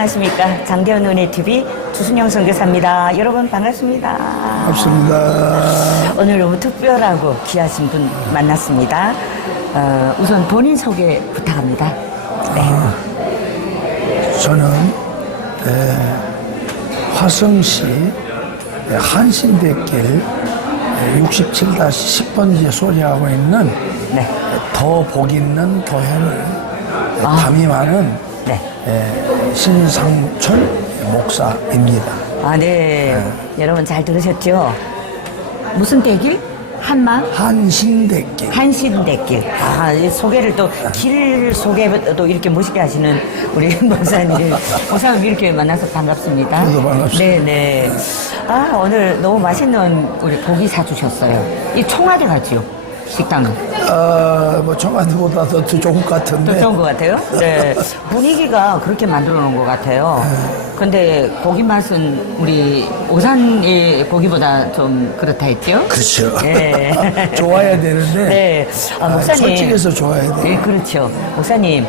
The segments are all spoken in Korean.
안녕하십니까. 장대현 은혜TV 주순영 선교사입니다. 여러분 반갑습니다. 반갑습니다. 오늘 너무 특별하고 귀하신 분 만났습니다. 우선 본인 소개 부탁합니다. 네. 저는 화성시 한신대길 67-10번지에 소재하고 있는 네. 더 복 있는 교회를 담임하는 네. 신상철 목사입니다. 네. 여러분 잘 들으셨죠? 무슨 대길? 한신대길. 한신대길. 이 소개를 또, 길 소개도 이렇게 멋있게 하시는 우리 목사님. 목사님 이렇게 만나서 반갑습니다. 저도 반갑습니다. 네네. 오늘 너무 맛있는 우리 고기 사주셨어요. 이 청와대 같지요? 식당은. 뭐 청와대보다 더 좋은 것 같은데. 더 좋은 것 같아요? 네. 분위기가 그렇게 만들어 놓은 것 같아요. 근데 고기 맛은 우리 오산의 고기보다 좀 그렇다 했죠? 그렇죠. 네. 좋아야 되는데. 네. 목사님. 솔직해서 좋아야 돼요. 네, 그렇죠. 목사님,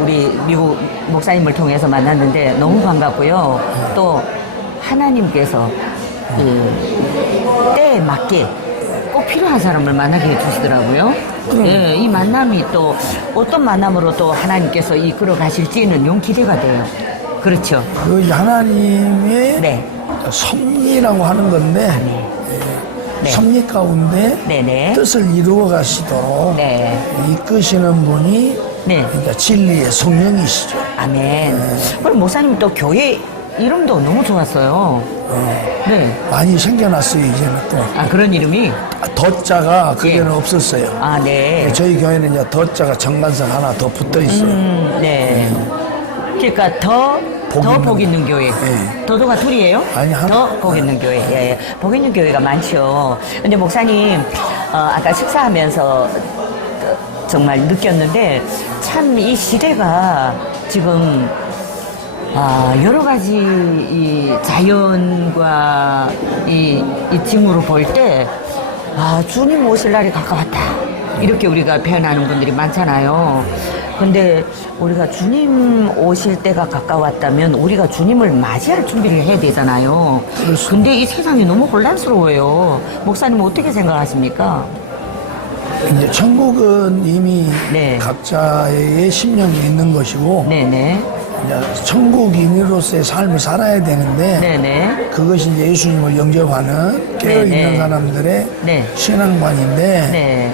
우리 미국 목사님을 통해서 만났는데 너무 반갑고요. 또 하나님께서 때에 맞게 꼭 필요한 사람을 만나게 해주시더라고요. 네, 이 만남이 또 어떤 만남으로 또 하나님께서 이끌어 가실지는 용 기대가 돼요. 그렇죠. 그 하나님의 네. 섭리라고 하는 건데 네. 섭리 가운데 네네. 뜻을 이루어 가시도록 네. 이끄시는 분이 네. 그러니까 진리의 성령이시죠. 아멘. 그럼 목사님 또 교회 이름도 너무 좋았어요. 네. 많이 생겨났어요 이제는 또. 그런 이름이? 덧자가 그게는 예. 없었어요. 네. 저희 교회는 이제 덧자가 정관성 하나 더 붙어 있어요. 네. 그러니까 더 복 있는 교회. 예. 더도가 둘이에요? 아니, 하나. 더 복 있는 교회. 예. 복 있는 교회가 많죠. 근데 목사님, 아까 식사하면서 정말 느꼈는데 참 이 시대가 지금 여러 가지 이 자연과 이 징후로 볼 때, 주님 오실 날이 가까웠다. 이렇게 우리가 표현하는 분들이 많잖아요. 근데 우리가 주님 오실 때가 가까웠다면 우리가 주님을 맞이할 준비를 해야 되잖아요. 근데 이 세상이 너무 혼란스러워요. 목사님 어떻게 생각하십니까? 이제 천국은 이미 네. 각자의 심령이 있는 것이고 네네. 이제 천국인으로서의 삶을 살아야 되는데 네네. 그것이 이제 예수님을 영접하는 깨어있는 네네. 사람들의 네. 신앙관인데 네.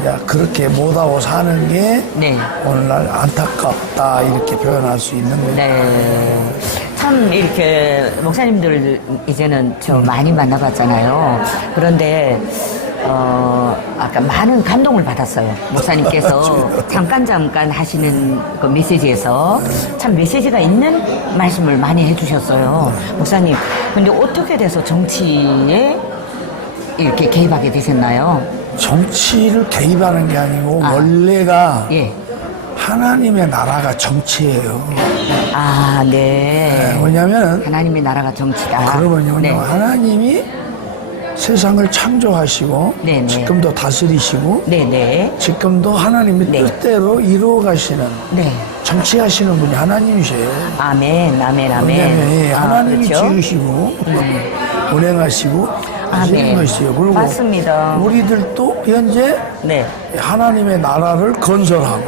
이제 그렇게 못하고 사는 게 네. 오늘날 안타깝다 이렇게 표현할 수 있는 거죠. 네. 참 이렇게 목사님들 이제는 저 많이 만나봤잖아요. 그런데 아까 많은 감동을 받았어요. 목사님께서 잠깐 하시는 그 메시지에서 참 메시지가 있는 말씀을 많이 해주셨어요. 목사님, 근데 어떻게 돼서 정치에 이렇게 개입하게 되셨나요? 정치를 개입하는 게 아니고 원래가 예. 하나님의 나라가 정치예요. 네. 왜냐하면 하나님의 나라가 정치다. 그러면요, 네. 하나님이 세상을 창조하시고 네네. 지금도 다스리시고 네네. 지금도 하나님의 네. 뜻대로 이루어 가시는 네. 정치하시는 분이 하나님이세요. 아멘, 아멘, 아멘. 왜냐하면 하나님이 그렇죠? 지으시고 운행하시고 하시는 아멘. 것이에요. 그리고 맞습니다. 우리들도 현재 네. 하나님의 나라를 건설하고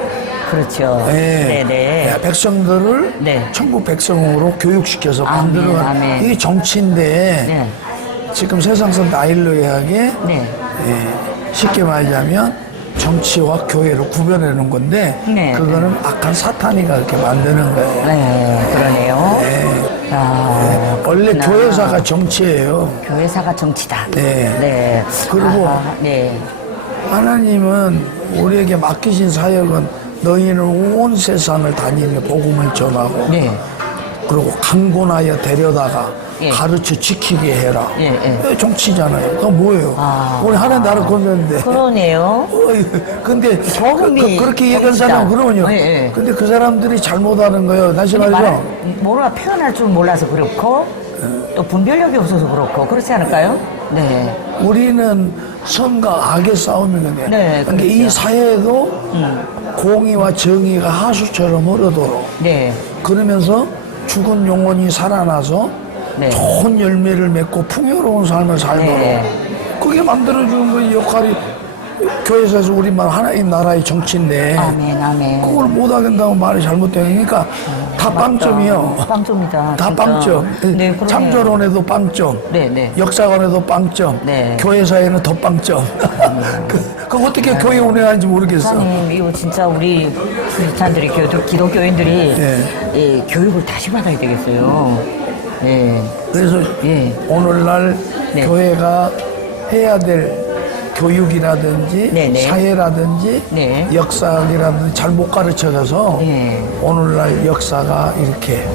그렇죠. 네네. 백성들을 네. 천국 백성으로 교육시켜서 아멘, 만드는 아멘. 이게 정치인데 네. 지금 세상선 아일러하게 네. 쉽게 말하자면 정치와 교회를 구별하는 건데 네. 그거는 악한 사탄이가 그렇게 만드는 거예요. 네, 그러네요. 원래 그렇구나. 교회사가 정치예요. 교회사가 정치다. 네. 네. 그리고 네. 하나님은 우리에게 맡기신 사역은 너희는 온 세상을 다니며 복음을 전하고 네. 그리고 강권하여 데려다가 예. 가르쳐 지키게 해라. 예, 예. 그게 정치잖아요. 그건 뭐예요? 우리 하나님 나라 건설인데. 그러네요. 근데 복음이 그렇게 얘기한 정치다. 사람은 그러면요. 예, 예. 근데 그 사람들이 잘못하는 거예요. 다시 말이죠. 뭐라 표현할 줄 몰라서 그렇고 또 분별력이 없어서 그렇고 그렇지 않을까요? 네. 우리는 선과 악의 싸움이거든요. 네, 그러니까 이 그렇죠. 사회도 공의와 정의가 하수처럼 흐르도록 네. 그러면서 죽은 영혼이 살아나서 네. 좋은 열매를 맺고 풍요로운 삶을 살도록 네. 그게 만들어주는 그 역할이 교회에서 우리만 하나님 나라의 정치인데 아멘, 아멘. 그걸 못하겠다고 말이 잘못되니까 다 빵점이요. 빵점이다. 다 진짜. 빵점. 네, 그러네요. 창조론에도 빵점. 네, 네. 역사관에도 빵점. 네. 교회사에는 더 빵점. 그 어떻게 교회 운영하는지 모르겠어. 목사님, 이거 진짜 우리 크리스찬들이, 기독교인들이 예. 예, 교육을 다시 받아야 되겠어요. 예. 그래서 예. 오늘날 네. 교회가 해야 될 교육이라든지 네, 네. 사회라든지 네. 역사학이라든지 잘못 가르쳐져서 네. 오늘날 역사가 이렇게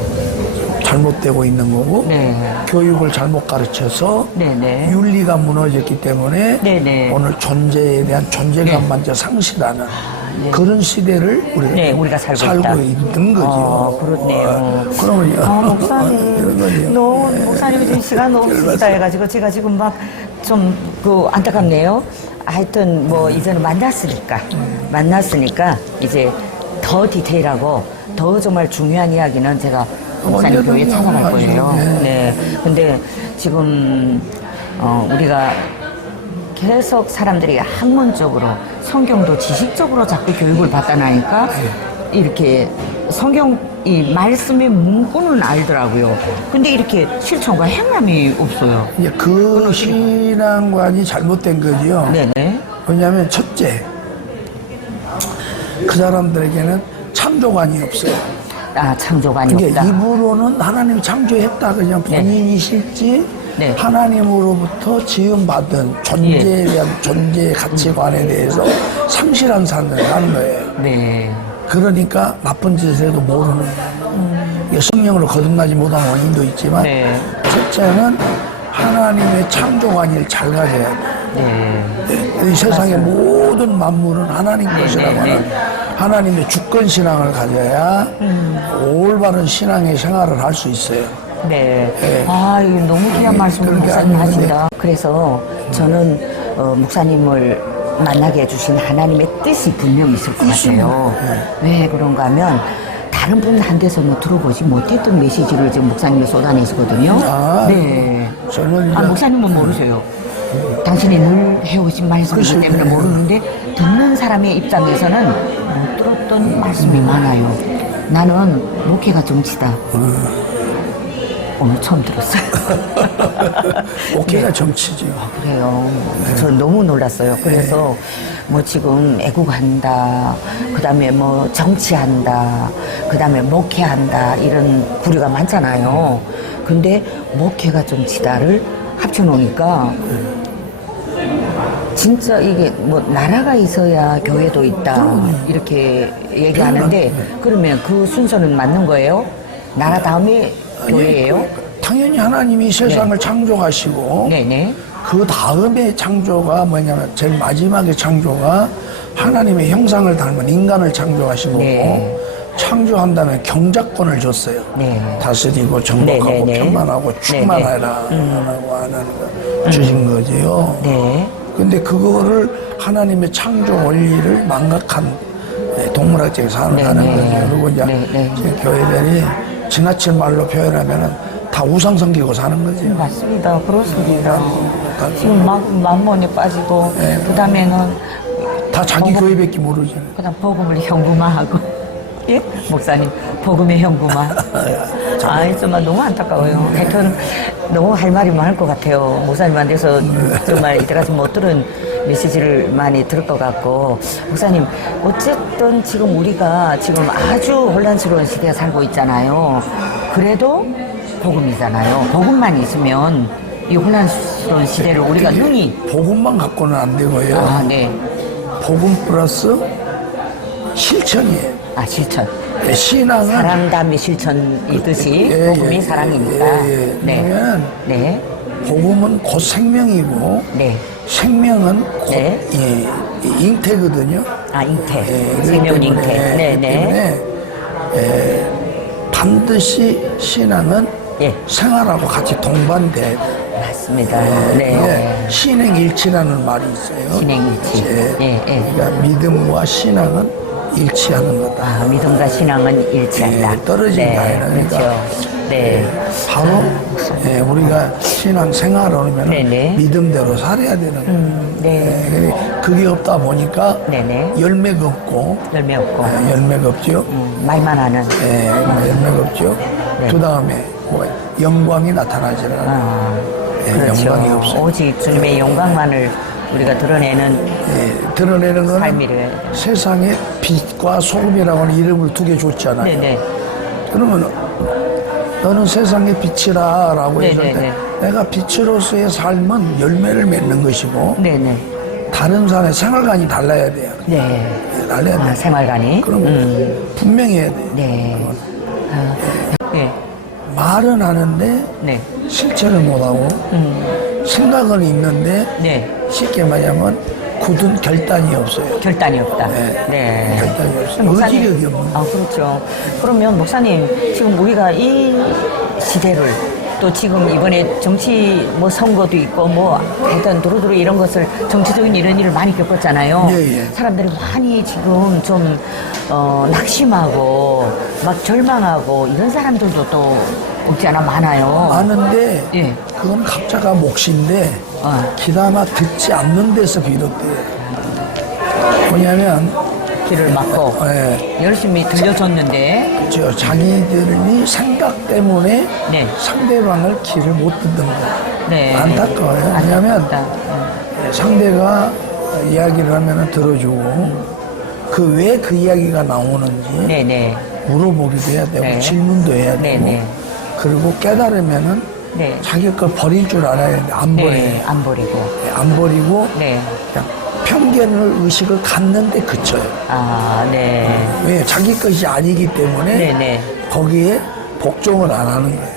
잘못되고 있는 거고 네. 교육을 잘못 가르쳐서 네, 네. 윤리가 무너졌기 때문에 네, 네. 오늘 존재에 대한 존재감만 상실하는 그런 시대를 우리가 살고 있다. 있는 거죠. 그렇네요. 그러면요. 목사님. 목사님 지금 시간 너무 길다 해가지고 제가 지금 막 좀 안타깝네요. 하여튼 이제는 만났으니까 이제 더 디테일하고 더 정말 중요한 이야기는 제가 목사님 교회에 찾아갈 거예요. 네. 근데 지금 우리가 계속 사람들이 학문적으로 성경도 지식적으로 자꾸 교육을 받다 나니까 이렇게 이 말씀의 문구는 알더라고요. 근데 이렇게 실천과 행함이 없어요. 이제 그 신앙관이 잘못된 거지요. 네네. 왜냐하면 첫째, 그 사람들에게는 창조관이 없어요. 창조관이 그러니까 없다. 입으로는 하나님이 창조했다 그냥 본인이 실지 네. 하나님으로부터 지음받은 존재에 대한 존재의 가치관에 대해서 상실한 삶을 하는 거예요. 네. 그러니까 나쁜 짓을 해도 모르는 거예요. 성령으로 거듭나지 못한 원인도 있지만 네. 첫째는 하나님의 창조관을 잘 가져야 돼요. 네. 이 세상의 모든 만물은 하나님 것이라고 하는 네. 하나님의 주권신앙을 가져야 올바른 신앙의 생활을 할 수 있어요. 네. 네. 이거 너무 귀한 말씀을 그러니까 목사님 아니, 하신다. 그래서 저는 목사님을 만나게 해주신 하나님의 뜻이 분명히 있을 것 같아요. 왜 그런가 하면 다른 분한테서는 들어보지 못했던 메시지를 지금 목사님이 쏟아내시거든요. 네. 저는 목사님은 모르세요. 당신이 늘 해오신 말씀이기 때문에 모르는데 듣는 사람의 입장에서는 못 들었던 말씀이 많아요. 나는 목회가 정치다. 오늘 처음 들었어요. 목회가 정치죠. 그래요. 저 너무 놀랐어요. 그래서 지금 애국한다, 그 다음에 정치한다, 그 다음에 목회한다, 이런 부류가 많잖아요. 근데 목회가 정치다를 합쳐놓으니까 진짜 이게 나라가 있어야 교회도 있다, 이렇게 얘기하는데 그러면 그 순서는 맞는 거예요? 나라 다음에 교회예요? 당연히 하나님이 세상을 창조하시고 네네. 그 다음에 창조가 뭐냐면 제일 마지막에 창조가 하나님의 형상을 닮은 인간을 창조하신 거고 네. 창조한 다음에 경작권을 줬어요. 네. 다스리고 정복하고 네네네. 편만하고 충만하라 라고 하는 거 주신 거지요. 네. 근데 그거를 하나님의 창조 원리를 망각한 동물학적인 삶을 하는 거죠. 그리고 이제 제 교회들이 지나친 말로 표현하면은 다 우상 섬기고 사는 거죠. 맞습니다. 그렇습니다. 지금 만몬에 빠지고, 그 다음에는 다 자기 교회밖에 모르죠. 그 다음 복음을 현금화하고. 예? 목사님, 복음의 현금화. 정말 너무 안타까워요. 하여튼, 너무 할 말이 많을 것 같아요. 목사님한테서 정말 이때까지 못 들은 메시지를 많이 들을 것 같고. 목사님, 어쨌든 지금 우리가 지금 아주 혼란스러운 시대에 살고 있잖아요. 그래도 복음이잖아요. 복음만 있으면 이 혼란스러운 시대를 우리가 능히. 복음만 갖고는 안 되고요. 네. 복음 플러스 실천이에요. 실천. 신앙은 사랑 다음에 실천이듯이 복음이 사랑이니까. 네. 그러면 네. 복음은 곧 생명이고 네. 생명은 곧 네. 잉태거든요. 잉태. 생명 잉태. 네, 네. 반드시 신앙은 예. 생활하고 같이 동반돼. 맞습니다. 네. 이게 신행일치라는 말이 있어요. 신행일치. 예, 예. 그러니까 믿음과 신앙은 일치하는 거다. 아, 믿음과 신앙은 일치한다. 떨어진 게 아니라 그러니까 그렇죠. 네. 바로 우리가 신앙 생활하면 네네. 믿음대로 살아야 되는 거예요. 네. 그게 없다 보니까 네네. 열매가 없고 열매 없고. 열매가 없죠. 말만 하는. 열매가 없죠. 네. 그 다음에 뭐 영광이 나타나지 않아요. 아, 그렇죠. 영광이 없어요. 오직 주님의 영광만을 우리가 드러내는 드러내는 거는 삶이래. 세상에 빛과 소금이라고 하는 이름을 두 개 줬잖아요. 네네. 그러면 너는 세상의 빛이라 라고 했을 때 네네네. 내가 빛으로서의 삶은 열매를 맺는 것이고 네네. 다른 사람의 생활관이 달라야 돼요. 네. 달라야 아, 돼. 생활관이. 그럼 분명히 해야 돼. 네. 아, 네. 말은 하는데 네. 실천을 못하고 생각은 있는데 네. 쉽게 말하면 굳은 결단이 없어요. 결단이 없다. 네. 결단이 없어요. 목사님. 의지력이 없는 거예요. 아, 그렇죠. 그러면 목사님, 지금 우리가 이 시대를 또 지금 이번에 정치 뭐 선거도 있고 뭐 하여튼 두루두루 이런 것을 정치적인 이런 일을 많이 겪었잖아요. 예, 예. 사람들이 많이 지금 좀 낙심하고 막 절망하고 이런 사람들도 또 없지 않아 많아요. 많은데 예. 그건 각자가 몫인데 기나마 듣지 않는 데서 비롯돼요. 뭐냐면 길을 막고 열심히 들려줬는데 자기들이 생각 때문에 네. 상대방을 길을 못 듣는 거예요. 네. 안타까워요. 왜냐하면 상대가 이야기를 하면 들어주고 왜 그 이야기가 나오는지 네네. 물어보기도 해야 되고 네. 질문도 해야 되고 네네. 그리고 깨달으면은 네. 자기 걸 버릴 줄 알아야 되는데 안 버려요. 네. 안 버리고. 안 버리고 네. 그냥 편견을 의식을 갖는데 그쳐요. 아, 네. 왜? 자기 것이 아니기 때문에 네네. 거기에 복종을 안 하는 거예요.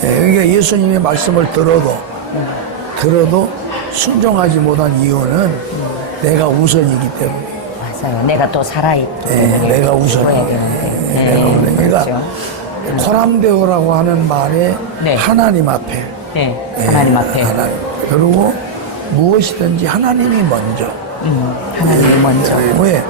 그러니까 예수님의 말씀을 들어도 순종하지 못한 이유는 내가 우선이기 때문에. 맞아요. 내가 또 살아있기 때문에. 내가 우선이기 되는데. 내가 우선. 그러니까 그렇죠. 코람데오라고 하는 말에 네. 하나님 앞에. 네. 하나님 앞에. 하나님. 그리고 무엇이든지 하나님이 먼저. 하나님이 먼저. 왜?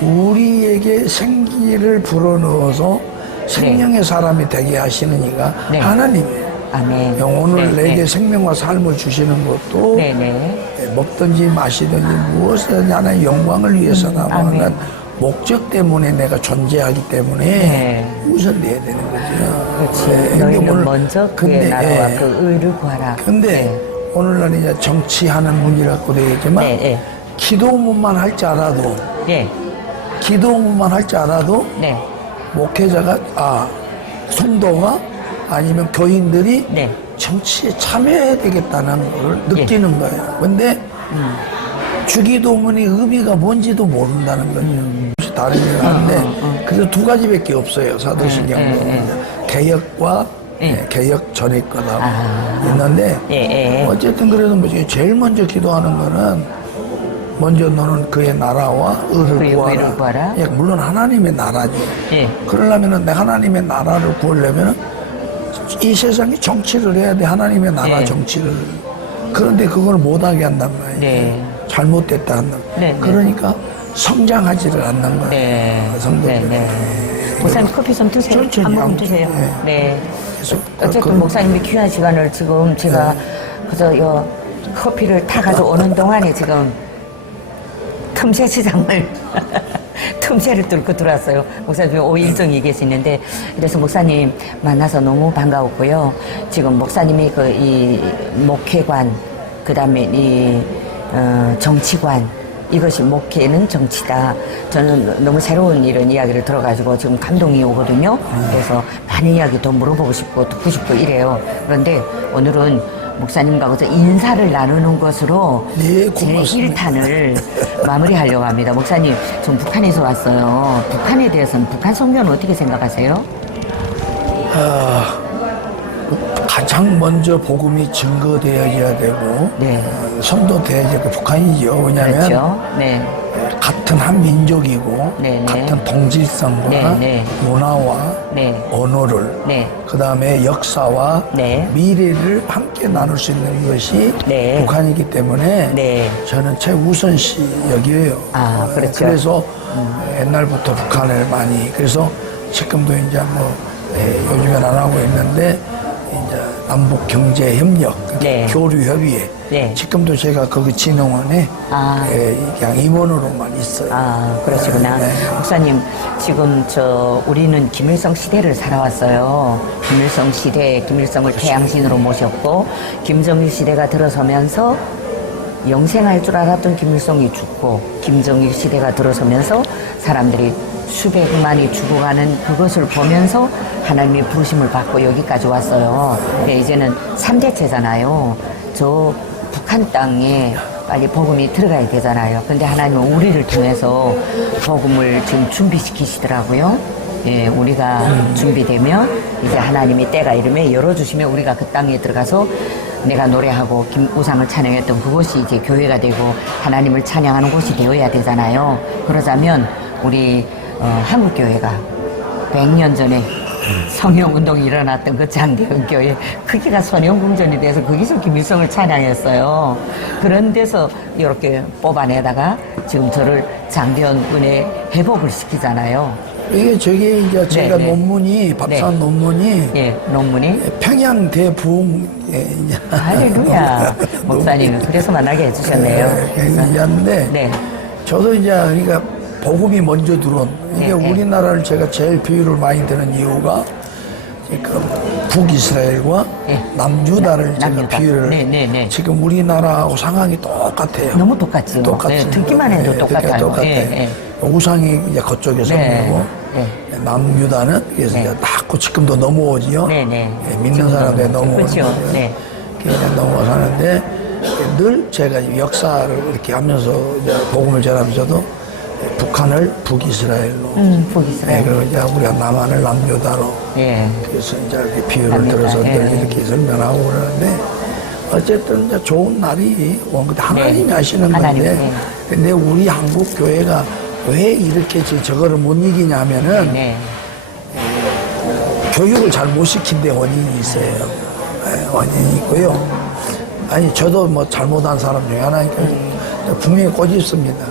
우리에게 생기를 불어넣어서 생명의 사람이 되게 하시는 이가 네. 하나님이에요. 아멘. 오늘 네, 내게 네. 생명과 삶을 주시는 것도 네네. 먹든지 마시든지 무엇이든지 하나의 영광을 위해서 나오는 아멘. 목적 때문에 내가 존재하기 때문에 네. 우선돼야 되는 거죠. 그렇지. 근데 너희는 오늘 먼저 그의 나라와 그 의를 구하라. 근데 오늘날 이제 정치하는 분이라고 되겠지만 네, 네. 기도문만 할 줄 알아도 네. 기도문만 할 줄 알아도 네. 목회자가 성도가 아니면 교인들이 네. 정치에 참여해야 되겠다는 걸 느끼는 거예요. 근데 주기도문의 의미가 뭔지도 모른다는 거죠. 다르긴 한데 그래서 두 가지밖에 없어요. 사도신경은 개혁과 개혁 전에 거다 있는데 어쨌든 그래도 뭐지 제일 먼저 기도하는 거는 먼저 너는 그의 나라와 의를 구하라. 예, 물론 하나님의 나라지. 그러려면은 내 하나님의 나라를 구하려면은 이 세상에 정치를 해야 돼. 하나님의 나라 정치를. 그런데 그걸 못하게 한단 말이에요. 잘못됐다 한다. 그러니까 성장하지를 않는 거예요. 성도들. 목사님 커피 좀 드세요. 천천히 한 모금 드세요. 네. 어쨌든 목사님이 귀한 시간을 지금 제가 그래서 요 커피를 타가지고 오는 동안에 지금 틈새 시장을 틈새를 뚫고 들어왔어요. 목사님 오후 일정이 계시는데 그래서 목사님 만나서 너무 반가웠고요. 지금 목사님이 그 이 목회관 그다음에 이 정치관 이것이 목회는 정치다. 저는 너무 새로운 이런 이야기를 들어가지고 지금 감동이 오거든요. 그래서 많은 이야기 더 물어보고 싶고 듣고 싶고 이래요. 그런데 오늘은 목사님과 인사를 나누는 것으로 제 1탄을 마무리하려고 합니다. 목사님, 전 북한에서 왔어요. 북한에 대해서는 북한 성교는 어떻게 생각하세요? 가장 먼저 복음이 증거되어야 되고 네. 선도돼야 될 북한이죠. 왜냐하면 그렇죠. 네. 같은 한 민족이고 네, 네. 같은 동질성과 네, 네. 문화와 네. 언어를 네. 그 다음에 역사와 네. 미래를 함께 나눌 수 있는 것이 네. 북한이기 때문에 네. 저는 최우선시 여기에요. 아, 그렇죠. 그래서 옛날부터 북한을 많이 그래서 지금도 이제 뭐 요즘엔 안 하고 있는데 이제 남북 경제 협력, 네. 교류 협의회. 네. 지금도 제가 거기 진흥원에 아. 그냥 임원으로만 있어요. 아, 그러시구나. 네. 목사님, 지금 우리는 김일성 시대를 살아왔어요. 김일성 시대, 김일성을 태양신으로 모셨고, 김정일 시대가 들어서면서 영생할 줄 알았던 김일성이 죽고, 김정일 시대가 들어서면서 사람들이 수백만이 죽어가는 그것을 보면서 하나님의 부르심을 받고 여기까지 왔어요. 근데 이제는 3대체잖아요. 저 북한 땅에 빨리 복음이 들어가야 되잖아요. 근데 하나님은 우리를 통해서 복음을 지금 준비시키시더라고요. 예, 우리가 준비되면 이제 하나님이 때가 이르면 열어주시면 우리가 그 땅에 들어가서 내가 노래하고 우상을 찬양했던 그곳이 이제 교회가 되고 하나님을 찬양하는 곳이 되어야 되잖아요. 그러자면 우리 한국교회가 100년 전에 성령운동이 일어났던 그 장대현 교회, 거기가 선영궁전이 돼서 거기서 김일성을 찬양했어요. 그런 데서 이렇게 뽑아내다가 지금 저를 장대현 군에 회복을 시키잖아요. 이게 저게 이제 제가 네. 논문이 박사학 논문이 예, 논문이. 평양 대부흥 할렐루야. 목사님은 그래서 만나게 해주셨네요. 얘기하는데 네. 저도 이제 그러니까 복음이 먼저 들어온 이게 네, 네. 우리나라를 제가 제일 비유를 많이 드는 이유가 지금 북이스라엘과 네. 남유다를 제가 남유다. 비유를 네, 네, 네. 지금 우리나라하고 상황이 똑같아요. 너무 똑같지요. 똑같습니다. 네, 듣기만 해도 네, 똑같아요. 똑같아요. 예, 예. 우상이 이제 그쪽에서 네. 오고 네. 남유다는 그래서 네. 이제 낳고 지금도 넘어오지요. 네, 네. 예, 믿는 사람들이 넘어오는 그렇죠. 거죠. 네. 그래서 넘어가서 하는데 늘 제가 역사를 이렇게 하면서 이제 복음을 전하면서도 북한을 북이스라엘로 북이스라엘. 그리고 이제 우리가 남한을 남유다로 예. 그래서 이제 이렇게 비유를 남유다, 들어서 예. 늘 이렇게 설명하고 그러는데 어쨌든 이제 좋은 날이 온 건데 하나님이 네. 하시는 하나님, 건데 네. 근데 우리 한국 교회가 왜 이렇게 저거를 못 이기냐면은 네. 교육을 잘 못 시킨 데 원인이 있어요. 네, 원인이 있고요. 아니 저도 뭐 잘못한 사람 중에 하나니까 분명히 꼬집습니다.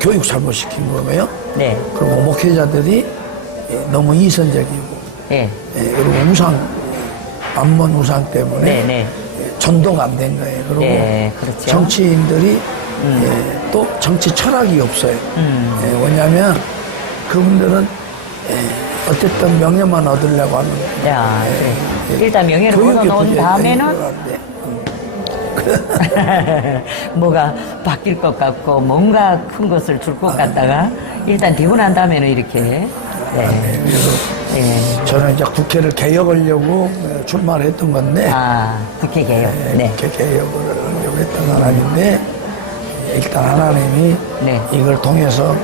교육 잘못 시킨 거고요. 네. 그리고 목회자들이 너무 이선적이고 예. 그리고 우상 만문 우상 때문에 네, 네. 전도가 안 된 거예요. 그리고 네, 그렇죠. 정치인들이 또 정치 철학이 없어요. 왜냐하면 그분들은 어쨌든 명예만 얻으려고 하는 거예요. 야, 그래. 일단 명예를 얻어놓은 다음에는 뭐가 바뀔 것 같고 뭔가 큰 것을 줄 것 같다가 일단 되고 난 다음에는 이렇게 네. 그래서 네. 저는 이제 국회를 개혁하려고 출마를 했던 건데 아, 국회 개혁. 네. 국회 개혁을 하려고 했던 사람인데 일단 하나님이 네. 이걸 통해서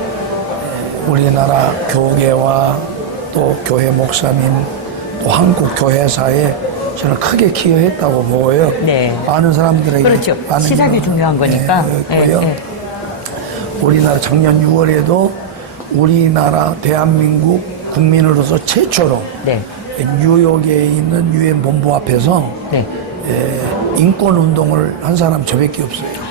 우리나라 교계와 또 교회 목사님 또 한국 교회사에 저는 크게 기여했다고 보고요. 네. 많은 사람들에게 그렇죠. 많은 시작이 걸, 중요한 거니까. 했고요. 네, 네. 우리나라 작년 6월에도 우리나라 대한민국 국민으로서 최초로 네. 뉴욕에 있는 유엔 본부 앞에서 네. 인권 운동을 한 사람 저밖에 없어요.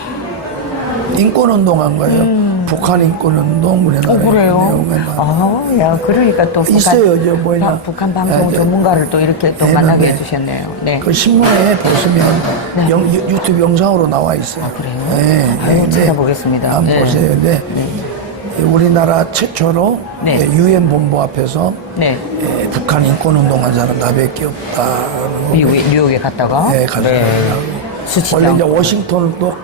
인권 운동한 거예요. 북한 인권 운동, 우리나라 그래요? 인권 운동. 아, 야, 그러니까 또 있어요, 저 뭐냐. 북한 방송 네, 전문가를 또 이렇게 또 네, 만나게 네. 해주셨네요. 네. 그 신문에 보시면 유튜브 영상으로 나와 있어요. 아, 그래요? 네, 아유, 네. 찾아보겠습니다. 한번 네. 보세요. 근데 우리나라 최초로 네. 유엔 본부 앞에서 네. 북한 인권 운동한 사람 나밖에 없다는 거. 뉴욕에 갔다가. 네, 가서 수치장. 원래 이제 워싱턴도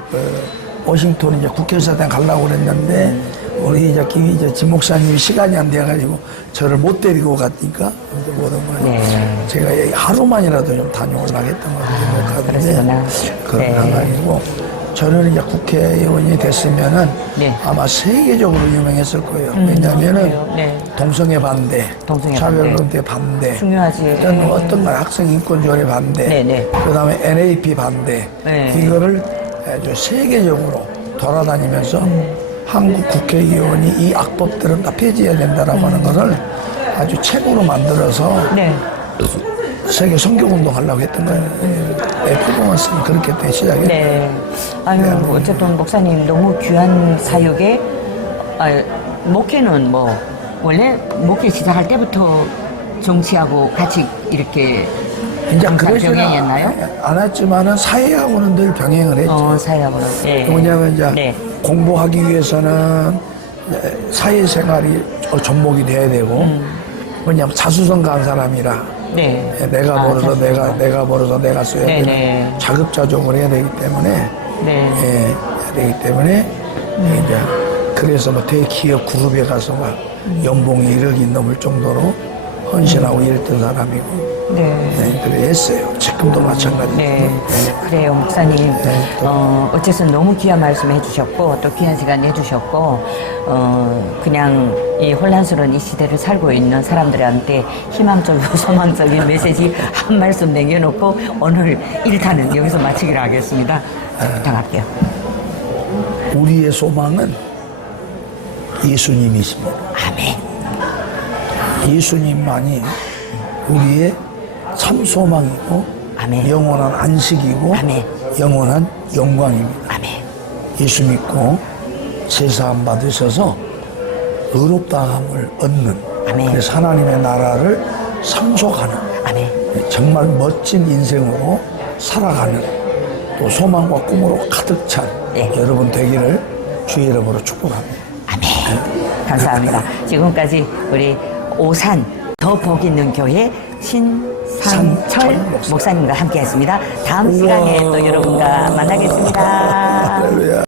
워싱턴 이제 국회의사당 가려고 그랬는데 우리 이제 진 목사님이 시간이 안 돼가지고 저를 못 데리고 갔으니까 이제 못 온 거예요. 네. 제가 하루만이라도 좀 다녀오려고 했던 거거든요. 그러시구나. 그런 네. 상황이고 저는 이제 국회의원이 됐으면은 네. 아마 세계적으로 유명했을 거예요. 왜냐하면은 네. 동성애 반대, 동성애 차별론대 반대, 중요하지. 어떤 걸 학생 인권조례 반대, 네, 네. 그다음에 NAP 반대, 네. 이거를 아주 세계적으로 돌아다니면서 한국 국회의원이 이 악법들은 다 폐지해야 된다라고 하는 것을 아주 책으로 만들어서 네. 세계 선교운동 하려고 했던 거예요. 퍼포먼스는 그렇게 때 시작했어요. 네. 아유, 어쨌든 목사님 너무 귀한 사역에, 목회는 뭐, 원래 목회 시작할 때부터 정치하고 같이 이렇게 이제 항상 그러지는 병행했나요? 않았지만은 사회하고는 늘 병행을 했죠. 사회하고는. 예. 왜냐하면 이제 네. 공부하기 위해서는 사회생활이 접목이 돼야 되고, 왜냐하면 자수성가한 사람이라 네. 내가 벌어서 내가 벌어서 내가 써야 네, 되는 네. 자급자족을 해야 되기 때문에 네. 해야 되기 때문에 이제 그래서 뭐 대기업 그룹에 가서 막 연봉이 1억이 넘을 정도로 헌신하고 일했던 사람이고 네. 그래 했어요. 지금도 마찬가지고. 네. 그래요, 목사님. 어째서 너무 귀한 말씀 해주셨고, 또 귀한 시간 내주셨고, 그냥 이 혼란스러운 이 시대를 살고 있는 사람들한테 희망적이고 소망적인 메시지 한 말씀 남겨놓고, 오늘 1탄은 여기서 마치기로 하겠습니다. 부탁할게요. 우리의 소망은 예수님이십니다. 아멘. 예수님만이 우리의 참 소망이고 아멘. 영원한 안식이고 아멘. 영원한 영광입니다. 아멘. 예수 믿고 제사함 받으셔서 의롭다함을 얻는 아멘. 그래서 하나님의 나라를 상속하는 아멘. 정말 멋진 인생으로 살아가는 또 소망과 꿈으로 가득 찬 네. 여러분 되기를 주의 이름으로 축복합니다. 아멘. 감사합니다. 지금까지 우리 오산 더 복 있는 교회 신상철 목사님과 함께 했습니다. 다음 시간에 또 여러분과 만나겠습니다. 할렐루야.